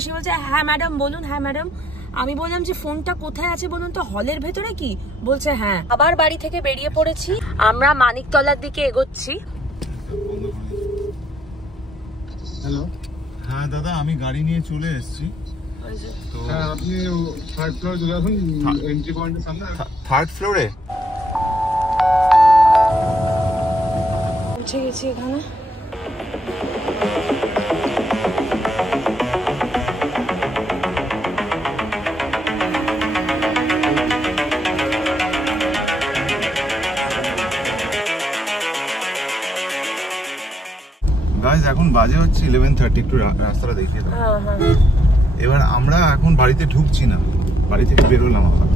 এবার সে বলছে হ্যাঁ ম্যাডাম বলুন, হ্যাঁ ম্যাডাম। আমি বললাম যে ফোনটা কোথায় আছে বলুন তো, হলের ভেতরে কি? বলছে হ্যাঁ। আবার বাড়ি থেকে বেরিয়ে পড়েছি, আমরা মানিকতলার দিকে এগোচ্ছি। হ্যালো, হ্যাঁ দাদা, আমি গাড়ি নিয়ে চলে এসেছি। তো আপনি থার্ড ফ্লোরে চলে আসুন, এন্ট্রি পয়েন্টের সামনে। থার্ড ফ্লোরে পৌঁছে গেছি এখানে। গাইস এখন বাজে হচ্ছে 11:30, একটু রাস্তাটা দেখিয়ে দাও। এবার আমরা এখন বাড়িতে ঢুকছি না, বাড়ি থেকে বেরোলাম আবার।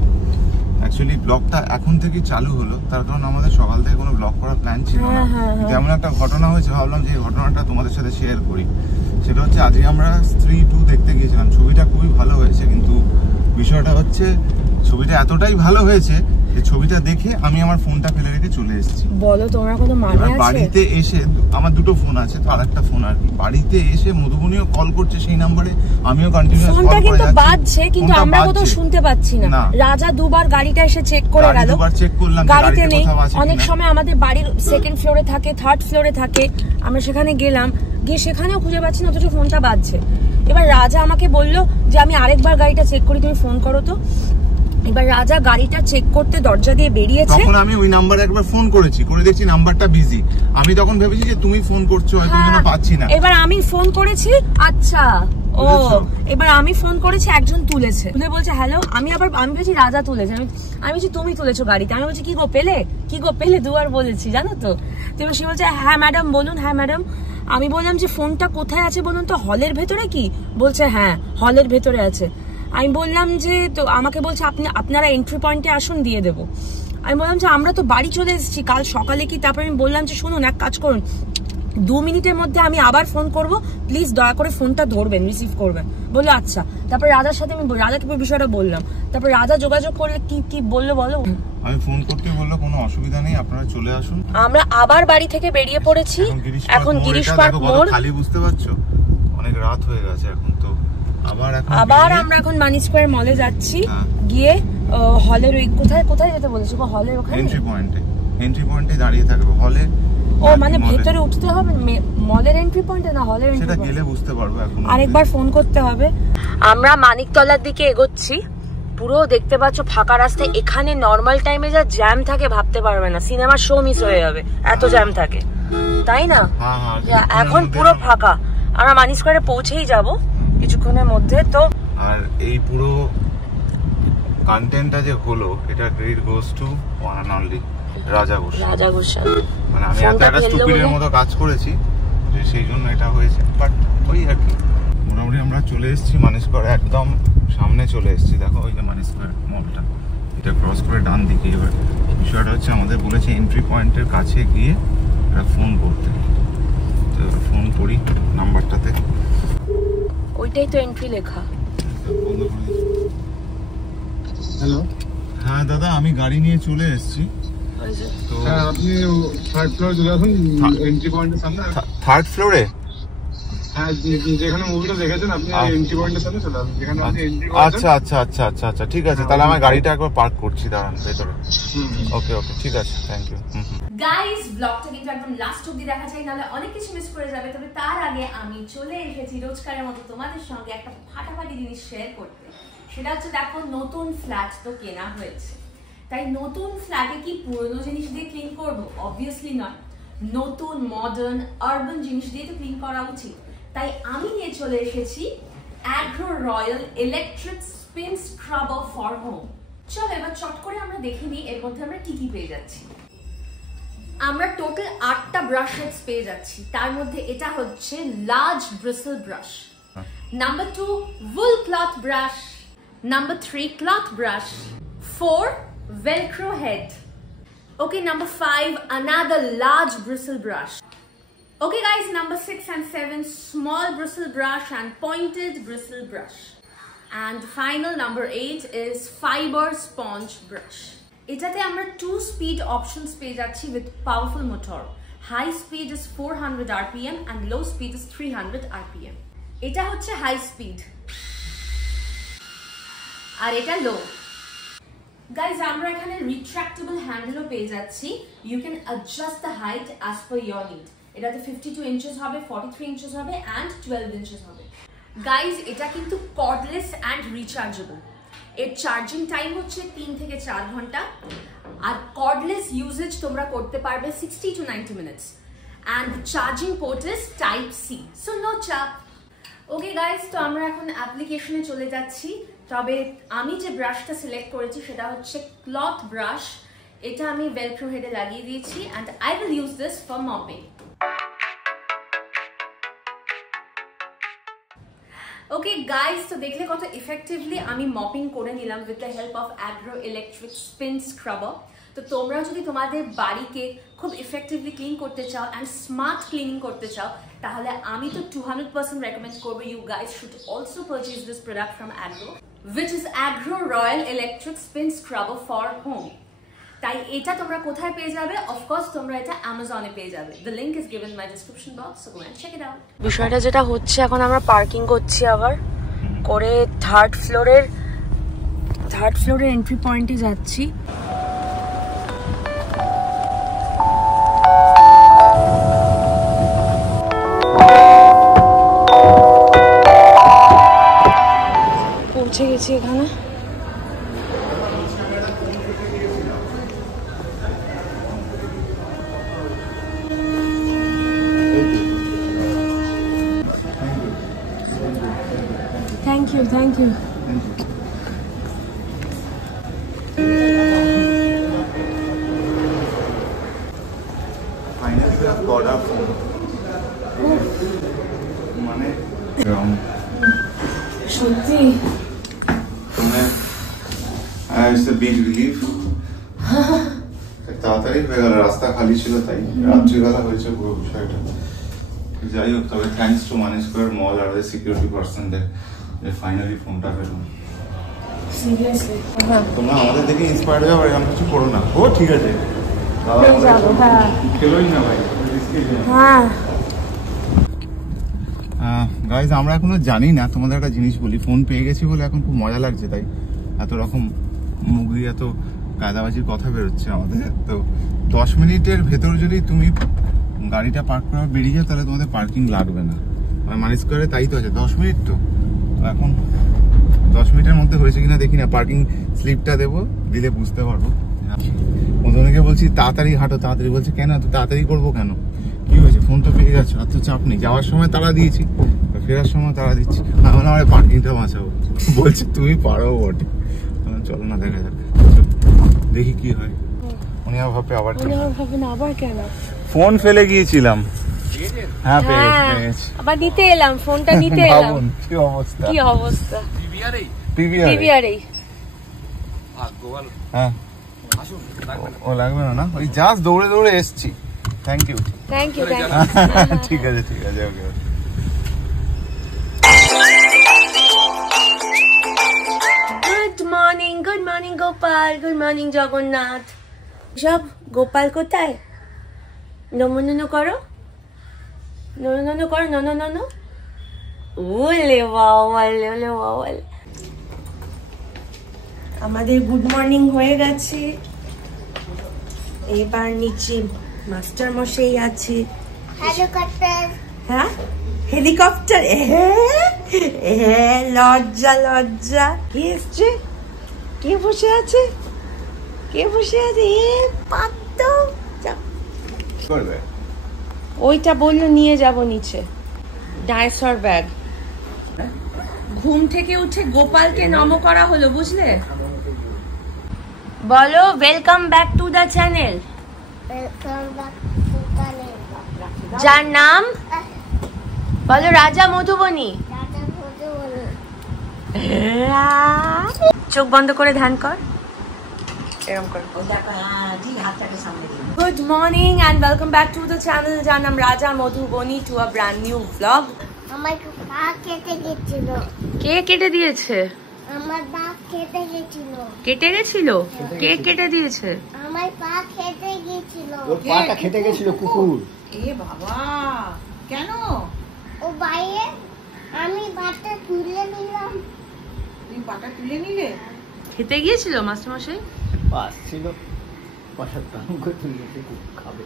অ্যাকচুয়ালি ব্লগটা এখন থেকে চালু হলো, তার কারণ আমাদের সকাল থেকে কোনো ব্লগ করার প্ল্যান ছিল না। তেমন একটা ঘটনা হয়েছে, ভাবলাম যে এই ঘটনাটা তোমাদের সাথে শেয়ার করি। সেটা হচ্ছে আজকে আমরা স্ত্রী 2 দেখতে গিয়েছিলাম। ছবিটা খুবই ভালো হয়েছে, কিন্তু বিষয়টা হচ্ছে ছবিটা এতটাই ভালো হয়েছে যে ছবিটা দেখে আমি আমার ফোনটা ফেলে রেখে চলে এসেছি। বলো তোমরা কত মানে আছে? বাড়িতে এসে আমার দুটো ফোন আছে, তো আরেকটা ফোন আর কি, বাড়িতে এসে মধুবনীও কল করছে সেই নাম্বারে, আমিও কন্টিনিউয়াস কল করে যাচ্ছি। ফোনটা কিন্তু বাজছে, কিন্তু আমরা কোথাও শুনতে পাচ্ছি না। রাজা দুবার গাড়িটা এসে চেক করে গেল, দুবার চেক করলাম গাড়িতে নেই। অনেক সময় আমাদের বাড়ির সেকেন্ড ফ্লোরে থাকে, থার্ড ফ্লোরে থাকে, আমরা সেখানে গেলাম, গিয়ে সেখানেও খুঁজে পাচ্ছি না, অথচ ফোনটা বাজছে। এবার রাজা আমাকে বললো যে আমি আরেকবার গাড়িটা চেক করি, তুমি ফোন করো তো। এবার রাজা গাড়িটা চেক করতে দরজা দিয়ে বেরিয়েছে, তখন আমি ওই নাম্বারে একবার ফোন করেছি, করে দেখছি নাম্বারটা বিজি। আমি তখন ভেবেছি যে তুমি ফোন করছো, হয়তো ওই জন্য পাচ্ছি না। এবার আমি ফোন করেছি, আচ্ছা ও, এবার আমি ফোন করেছি, একজন তুলেছে, তুলে বলছে হ্যালো। আমি ভেবেছি রাজা তুলেছে, আমি বলছি তুমি তুলেছো গাড়িতে। আমি বলছি কি গো পেলে দুবার বলেছি, জানো তো। এবার সে বলছে হ্যাঁ ম্যাডাম বলুন, হ্যাঁ ম্যাডাম। আমি বললাম যে ফোনটা কোথায় আছে বলুন তো, হলের ভেতরে কি? বলছে হ্যাঁ হলের ভেতরে আছে। আমি বললাম যে তো আমাকে বলছে আপনারা এন্ট্রি পয়েন্টে আসুন, দিয়ে দেবো। আমি বললাম যে আমরা তো বাড়ি চলে এসেছি কাল সকালে কি। তারপর আমি বললাম যে শুনুন, এক কাজ করুন, 2 মিনিটের মধ্যে আমি আবার ফোন করব, প্লিজ দয়া করে ফোনটা ধরবেন, রিসিভ করবেন। বললো আচ্ছা। তারপর রাজার সাথে আমি রাজাকে বিষয়টা বললাম। তারপর রাজা যোগাযোগ করে কি বললো বলো। আমি ফোন করতে বললো কোনো অসুবিধা নেই, আপনারা চলে আসুন। আমরা আবার বাড়ি থেকে বেরিয়ে পড়েছি, এখন গিরিশ পার্ক মোড়। খালি বুঝতে পারছো, অনেক রাত হয়ে গেছে এখন। তো আবার আমরা এখন মানি স্কয়ার মলে যাচ্ছি, গিয়ে হলের ওই কোথায় যেতে বলেছো? হলের ওখানে এন্ট্রি পয়েন্টে দাঁড়িয়ে থাকবো। হলে ও মানে ভেতরে উঠতে হবে, মলের এন্ট্রি পয়েন্টে না হলের এন্ট্রি পয়েন্টে? সেটা গেলে বুঝতে পারবো, এখন আরেকবার ফোন করতে হবে। আমরা মানিকতলার দিকে এগোচ্ছি, পুরো দেখতে পাচ্ছ ফাঁকা রাস্তায়। এখানে নরমাল টাইমে যা জ্যাম থাকে ভাবতে পারবে না, সিনেমার শো মিস হয়ে যাবে, এত জ্যাম থাকে, তাই না? এখন পুরো ফাঁকা, আমরা মানি স্কয়ারে পৌঁছেই যাব কিছুক্ষণের মধ্যে। তো আর এই পুরো কন্টেন্টটা যে হলো, এটা credit goes to one and only Raja Goswami. মানে আমি একটা স্টুপিডের মতো কাজ করেছি, সেই জন্য এটা হয়েছে। বাট ওই আর কি, মোটামুটি আমরা চলে এসেছি মানি স্কয়ার, একদম সামনে চলে এসেছি। দেখো ওই যে মানি স্কয়ার মলটা, এটা ক্রস করে ডান দিকে। এবার বিষয়টা হচ্ছে আমাদের বলেছে এন্ট্রি পয়েন্টের কাছে গিয়ে একটা ফোন করতে, তো ফোন করি নাম্বারটাতে। ওইটাই তো এন্ট্রি লেখা। হ্যালো, হ্যাঁ দাদা, আমি গাড়ি নিয়ে চলে এসেছি। তো আপনি থার্ড ফ্লোরে চলে আসুন, এন্ট্রি পয়েন্টের সামনে। থার্ড ফ্লোরে? হ্যাঁ, যেখানে মুভিটা দেখেছেন আপনি এন্ট্রি পয়েন্টের সামনে চলে আসুন, যেখানে আপনি এন্ট্রি করেছেন। আচ্ছা, ঠিক আছে। তাহলে আমি গাড়িটা একবার পার্ক করছি, দাঁড়ান ভেতরে। ওকে, ঠিক আছে, থ্যাংক ইউ। গাইস, ব্লগটা কিন্তু একদম লাস্ট অবধি দেখা চাই, নাহলে অনেক কিছু মিস করে যাবে। তবে তার আগে আমি চলে এসেছি রোজকারের মতো তোমাদের সঙ্গে একটা ফাটাফাটি জিনিস শেয়ার করতে। সেটা হচ্ছে, দেখো নতুন ফ্ল্যাট তো কেনা হয়েছে, তাই নতুন ফ্ল্যাটে কি পুরনো জিনিস দিয়ে ক্লিন করবো? অবভিয়াসলি নয়, নতুন মডার্ন আরবান জিনিস দিয়ে তো ক্লিন করা উচিত। তাই আমি নিয়ে চলে এসেছি agro royal electric spin scrubber for home. চলো এবার চট করে আমরা দেখে নিই এর মধ্যে আমরা কি কি পেয়ে যাচ্ছি। আমরা টোটাল 8টা ব্রাশ সেটস পেয়ে যাচ্ছি। তার মধ্যে এটা হচ্ছে large bristle brush, number 2 wool cloth brush, number 3 cloth brush, 4 velcro head. Okay, number 5 another large bristle brush. Okay guys, number 6 and 7 small bristle brush and pointed bristle brush. And final number 8 is fiber sponge brush. এটাতে আমরা 2 speed options পেয়ে যাচ্ছি with powerful motor. High speed is 400 rpm and low speed is 300 rpm. এটা হচ্ছে high speed, আর এটা লো। Guys আমরা এখানে retractable হ্যান্ডেলও পেয়ে যাচ্ছি। You can adjust the height as per your need. এটাতে 52 ইঞ্চেস হবে, 43 ইঞ্চেস হবে অ্যান্ড 12 ইঞ্চেস হবে। গাইজ এটা কিন্তু কর্ডলেস অ্যান্ড রিচার্জেবল। এর চার্জিং টাইম হচ্ছে 3 থেকে 4 ঘন্টা। আর কর্ডলেস ইউজেজ তোমরা করতে পারবে 60 to 90 minutes. And charging port is type C, so no চাপ। ওকে গাইজ, তো আমরা এখন অ্যাপ্লিকেশনে চলে যাচ্ছি। তবে আমি যে ব্রাশটা সিলেক্ট করেছি সেটা হচ্ছে ক্লথ ব্রাশ। এটা আমি ভেলক্রো হেডে লাগিয়ে দিয়েছি and I will use this for mopping. Okay guys, তো দেখলে কত ইফেক্টিভলি আমি মপিং করে নিলাম with the help of agro electric spin scrubber. তো তোমরা যদি তোমাদের বাড়িকে খুব ইফেক্টিভলি ক্লিন করতে চাও অ্যান্ড স্মার্ট ক্লিনিং করতে চাও, তাহলে আমি তো 200% রেকমেন্ড করবো you guys should also purchase this product from Agro, which is Agro Royal Electric Spin Scrubber for Home. তাই এটা তোমরা কোথায় পেয়ে যাবে? অফকোর্স তোমরা এটা অ্যামাজনে পেয়ে যাবে। The link is given in my description box, so go and check it out. বিষয়টা যেটা হচ্ছে, এখন আমরা পার্কিং করছি আবার করে থার্ড ফ্লোরের এন্ট্রি পয়েন্টে যাচ্ছি। পৌঁছে গেছি এখানে। Thank you. Finally we have got our phone. মানে সত্যি it's a big relief. তাড়াতাড়ি হয়ে গেল, রাস্তা খালি ছিল তাই রাত্রিবেলা হয়েছে পুরো বিষয়টা। যাই হোক, তবে thanks to Money Square Mall আর সিকিউরিটি পার্সনদের ফাইনালি ফোনটা পেলাম। সিরিয়াসলি তোমরা আমাদের দেখে ইন্সপায়ার্ড হয়ে আবার এরকম কিছু করো না। ও ঠিক আছে, খেলোই না ভাই। গাইজ আমরা এখনো জানি না, তোমাদের একটা জিনিস বলি, ফোন পেয়ে গেছি বলে এখন খুব মজা লাগছে। তাই এত রকম মুখ দিয়ে এত কায়দাবাজির কথা বেরোচ্ছে আমাদের। তো 10 মিনিটের ভেতর যদি তুমি গাড়িটা পার্ক করা বেরিয়ে যাও, তাহলে তোমাদের পার্কিং লাগবে না। মানি স্কোয়ারে তাই তো আছে, 10 মিনিট তো। এখন 10 মিনিটের মধ্যে হয়েছে কিনা দেখি না। পার্কিং স্লিপটা দেবো, দিলে বুঝতে পারবো। মধুকে বলছি তাড়াতাড়ি হাঁটো, তাড়াতাড়ি বলছে কেন এত তাড়াতাড়ি করবো কেন, কি হয়েছে, ফোন তো পেয়ে গেছো, আর তো চাপ নেই। যাওয়ার সময় তাড়া দিয়েছি, ফেরার সময় তাড়া দিচ্ছি। আমার পার্কিংটা বাঁচাবো বলছে, তুমি পারো বটে। চলো না দেখা যাক, দেখি কি হয়। উনি ভাবে আবার কেন ফোন ফেলে গিয়েছিলাম। হ্যাঁ পেয়েছি, আবার নিতে এলাম, ফোনটা নিতে এলাম। কি অবস্থা পিভিআরই ভাগ্যবান। হ্যাঁ ও লাগবে না, ওই জাস্ট দৌড়ে দৌড়ে এসছি। থ্যাংক ইউ ঠিক আছে okay. Good morning Gopal, good morning Jagannath. সব গোপাল কোথায়? নমো করো, নমো করো, ননো ওলে বাওয়াল। আমাদের গুড মর্নিং হয়ে গেছে। এবার নিচে মাস্টার মশাই আছে। হেলিকপ্টার। হ্যাঁ হেলিকপ্টার, লজ্জা। কে এসছে? কে বসে আছে? ওইটা বললো নিয়ে যাব নিচে, ডাইনোসর ব্যাগ। ঘুম থেকে উঠে গোপালকে নমো করা হলো, বুঝলে? বলো welcome back to the channel. যার নাম বলো রাজা মধুবনী। চোখ বন্ধ করে ধ্যান কর, এরকম কর। Good morning and welcome back to the channel, যার নাম Raja Madhubani, to a brand new blog. আমার পা কেটে গেছিল। কে কেটে দিয়েছে? আমার পা কেটে গেছিল। কেটে গেছিল? কে কেটে দিয়েছে? আমার পা কেটে গেছিল। ওর পাটা কেটে গেছিল কুকুর। এ বাবা, কেন? ও বাইরে আমি বাচ্চা তুলে নিলাম। তুই পাটা তুলে নিলে। খেতে গিয়েছিল মাস্টারমশাই? আসছিল পাশার টাঙ্গ তুলেছে, খুব খাবে।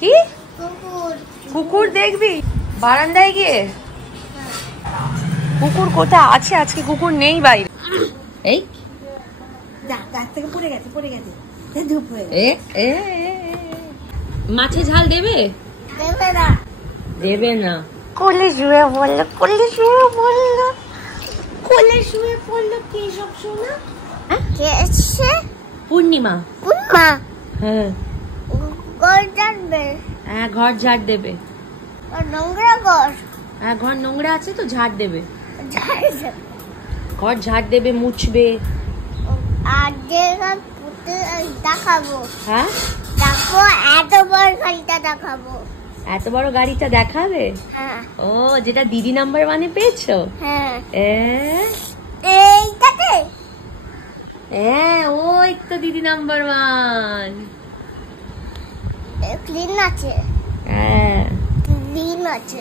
কি কুকুর দেখবি বারান্দায় গিয়ে? কুকুর কোথায় আছে? আজকে কুকুর নেই বাইরে। এই মাছে ঝাল দেবে? দেবে না। কোলে শুয়ে বললো, কোলে শুয়ে বললো, কোলে শুয়ে পড়লো। কি সব শোনা? পূর্ণিমা। পূর্ণিমা হ্যাঁ, ঘর ঝাড়বে। হ্যাঁ ঘর ঝাড় দেবে। নোংরা ঘর। হ্যাঁ ঘর নোংরা আছে তো ঝাড় দেবে। ঝাড়বে। ঘর ঝাড় দেবে, মুছবে। আর দেখাবো। হ্যাঁ দেখো এত বড় গাড়িটা দেখাবো। এত বড় গাড়িটা দেখাবে? হ্যাঁ। ও যেটা দিদি নাম্বার 1 এ পেয়েছো? হ্যাঁ। এইটাতে? হ্যাঁ ওই তো দিদি নাম্বার 1। ক্লিন আছে। হ্যাঁ ক্লিন আছে।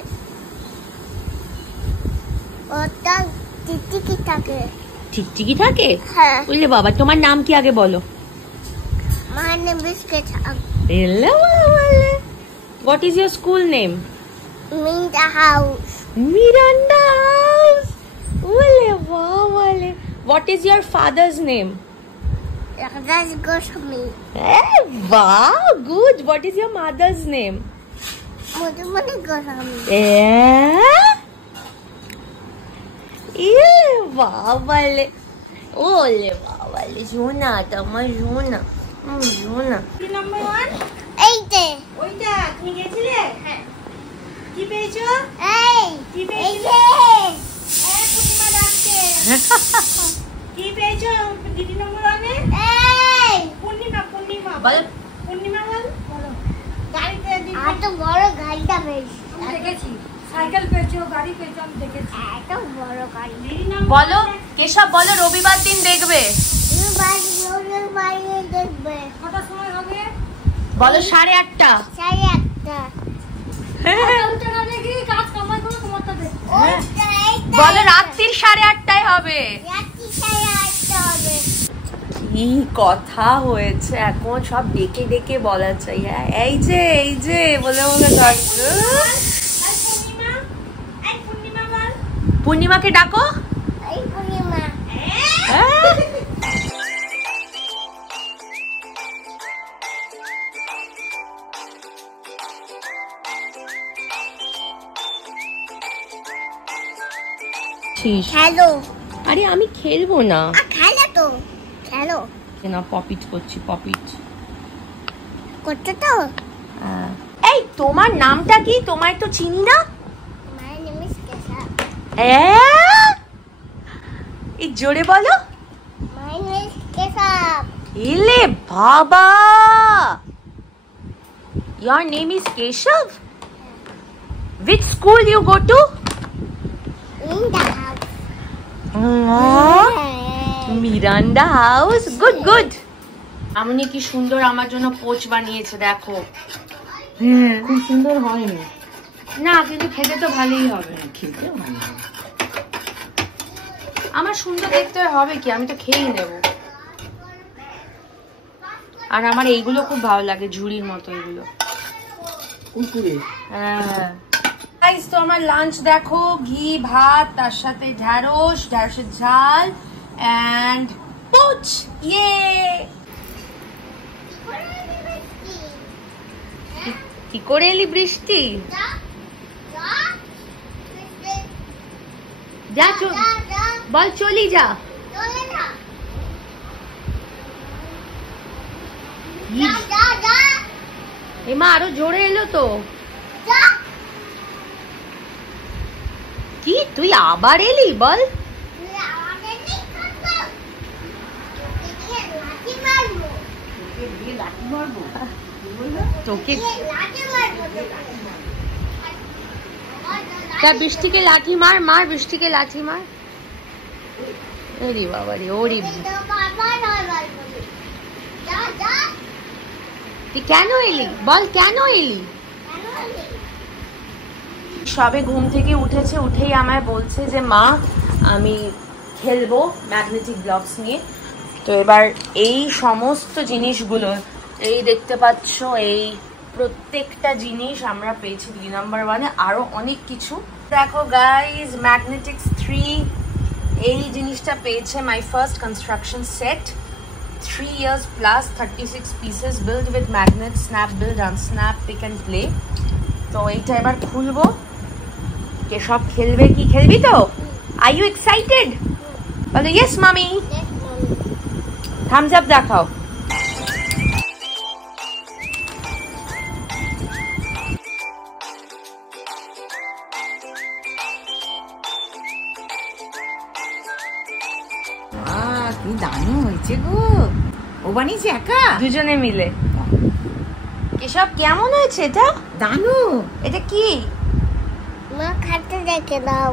ওটা টিকটিকি থাকে। টিকটিকি থাকে? হ্যাঁ। বললে বাবা তোমার নাম কি আগে বলো? My name is Ketan. Hello, Wale. What is your school name? Miranda House. Miranda House. Wale, wow, Wale. What is your father's name? That's Goswami. Hey, wow, good. What is your mother's name? Madhumani Goswami. Wow, Wale. Ole, wow, Wale. Juna, tama Juna. Juna. Number 1? এইতে। ওইটা তুমি গেছিলে? হ্যাঁ। কি পেয়েছো? এই কি পেয়েছো? পূর্ণিমা ডাকছে। কি পেয়েছো দিদি নম্বর 1 এ? এই পূর্ণিমা। পূর্ণিমা বল। পূর্ণিমা বল। বলো। গাড়িতে দিদি। এত বড় গাড়িটা পেয়েছি। দেখেছি। সাইকেল পেয়েছো, গাড়ি পেয়েছো, আমি দেখেছি। এত বড় গাড়ি। বলো কেশব, বলো রবিবার দিন দেখবে। বাইরে দেখবে। কটার সময় হবে? বলো 8:30। 8:30। বলো রাত্রির 8:30টায় হবে। কি কথা হয়েছে এখন, সব ডেকে ডেকে বলা চাই। হ্যাঁ এই যে বলে বলে পূর্ণিমাকে ডাকো। এই পূর্ণিমা। খেলো। আরে আমি খেলবো না। খেলো তো, খেলো। না পপিট করছি, পপিট করছো তো? এই তোমার নামটা কি? তোমায় তো চিনি না। My name is Kesha. এই জোরে বলো। My name is Kesha. এলে বাবা, your name is Keshav? Which school you go to? In the house. Miranda house. Good good. আমনি কি সুন্দর আমার জন্য পোচ বানিয়েছে দেখো। খুব সুন্দর হয়নি না কিন্তু খেতে তো ভালোই হবে। খেতে ভালো। আমার সুন্দর দেখতে হবে কি, আমি তো খেয়েই নেব। আর আমার এইগুলো খুব ভালো লাগে, ঝুড়ির মতো এগুলো। কুকুরে। হ্যাঁ গাইস, তো আমার লাঞ্চ দেখো, ঘি ভাত, তার সাথে ঢ্যাঁড়সের ঝাল এন্ড পোচ। ইয়ে কি করে এলি বৃষ্টি? যা বল চলি যা। এমা আরো জোরে এলো তো। কি তুই আবার এলি বল? তোকে তা বৃষ্টিকে লাঠি মার, মার বৃষ্টিকে লাঠি মার। আরে বাবা রে, ওরে তুই কেন এলি বল, কেন এলি? সবে ঘুম থেকে উঠেছে, উঠেই আমায় বলছে যে মা আমি খেলবো ম্যাগনেটিক ব্লকস নিয়ে। তো এবার এই সমস্ত জিনিসগুলো এই দেখতে পাচ্ছ, এই প্রত্যেকটা জিনিস আমরা পেয়েছি 2 নম্বর 1-এ, আরো অনেক কিছু। দেখো গাইজ, ম্যাগনেটিক্স 3 এই জিনিসটা পেয়েছে my first construction set, 3 years plus, 36 pieces built with magnets, snap, build, unsnap, pick and play। তো এইটা এবার খুলবো। কে সব খেলবে, কি খেলবি তো? Are you excited? বলো ইয়েস মামি। থামস আপ দেখাও। কি দারুণ হয়েছে গো। ও বানিয়েছে একা? দুজনে মিলে। এসব কেমন হয়েছে এটা? দারুণ। এটা কি? মা খাতে রেখে দাও।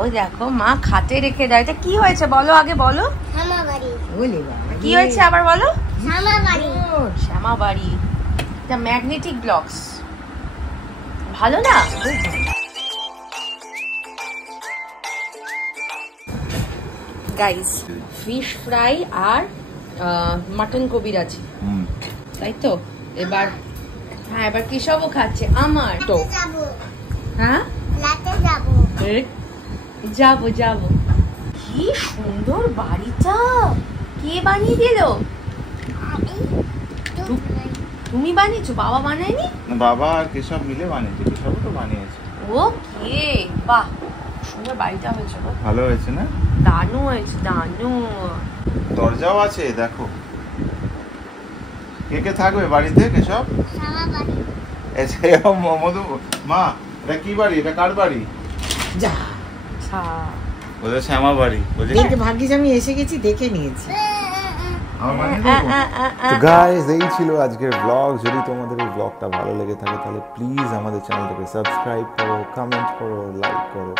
ওই দেখো মা খাতে রেখে দাও। এটা কি হয়েছে বলো, আগে বলো শ্যামাবাড়ি। ওলে বাবা, কি হয়েছে আবার বলো। শ্যামাবাড়ি। শ্যামাবাড়ি। এটা ম্যাগনেটিক ব্লকস, ভালো না? গাইস, ফিশ ফ্রাই আর মাটন কবির আছে, তাই তো? এবার হ্যাঁ, এবার কেশবও খাচ্ছে আমার তো। যাবো। হ্যাঁ লাতে যাবো। যাবো যাবো। কি সুন্দর বাড়িটা, কে বানিয়ে দিল? আমি তুমি বানিয়েছো, বাবা বানায়নি? বাবা আর কেশব মিলে বানিয়েছে, কেশবও তো বানিয়েছে। ও কে, বাহ সুন্দর বাড়িটা হয়েছে গো। ভালো হয়েছে না? দানু হয়েছে, দানু। দরজাও আছে দেখো। কে কে থাকবে বাড়িতে কেশব? শ্যামাবাড়ি। মধু মা, এটা কি বাড়ি, এটা কার বাড়ি? যা ওদের শ্যামা বাড়ি। দেখে ভাগ্যিস আমি এসে গেছি, দেখে নিয়েছি। তো গাইস, এই ছিল আজকের ব্লগ। যদি তোমাদের এই ব্লগটা ভালো লেগে থাকে তাহলে প্লিজ আমাদের চ্যানেলটাকে সাবস্ক্রাইব করো, কমেন্ট করো, লাইক করো।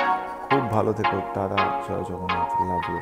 খুব ভালো থেকো। টাটা, জয় জগন্নাথ, লাভ ইউ।